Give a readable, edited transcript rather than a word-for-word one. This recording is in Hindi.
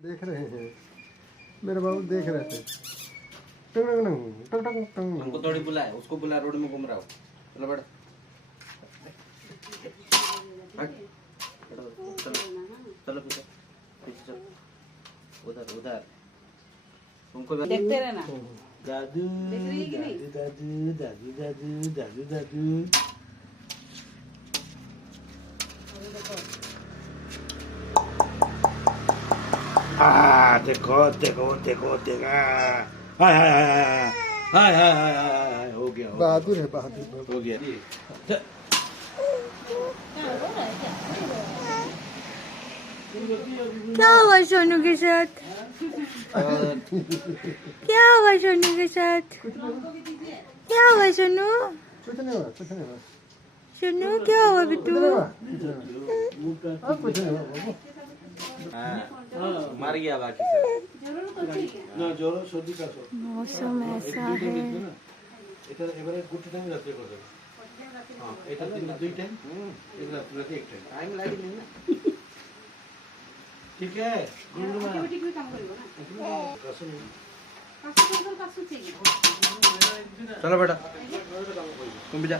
देख रहे हैं मेरे बाबू देख रहे थे। टंग टंग टंग टंग टंग। हमको थोड़ी बुलाए, उसको बुला, रोड में घूम रहा हो। चलो बैठ, चलो चलो पीछे पीछे चलो, उधर उधर तुमको देखते रहना। दादू देख रही है कि नहीं? दादू दादू दादू दादू दादू। देखो देखो देखो देखो, हाय हाय हाय हाय हाय हाय हाय, हो गया बहादुर है बहादुर। हो गया। क्या हुआ सोनू के साथ? क्या हुआ सोनू के साथ? क्या हुआ सोनू? कुछ नहीं हुआ कुछ नहीं हुआ सोनू क्या हुआ बिट्टू? कुछ नहीं हुआ बाबू। मर गया बाकी सब ना जोरो सर्दी का सो मौसम ऐसा है। এটা এবারে গুড টাইম রাতে করে দেব। হ্যাঁ এটা দিন দুই টাইম, এটা রাতে এক টাইম টাইম লাগেনি না। ठीक है गुड में ठीक काम करियो ना। कासू चाहिए। चलो बेटा तुम भी जा।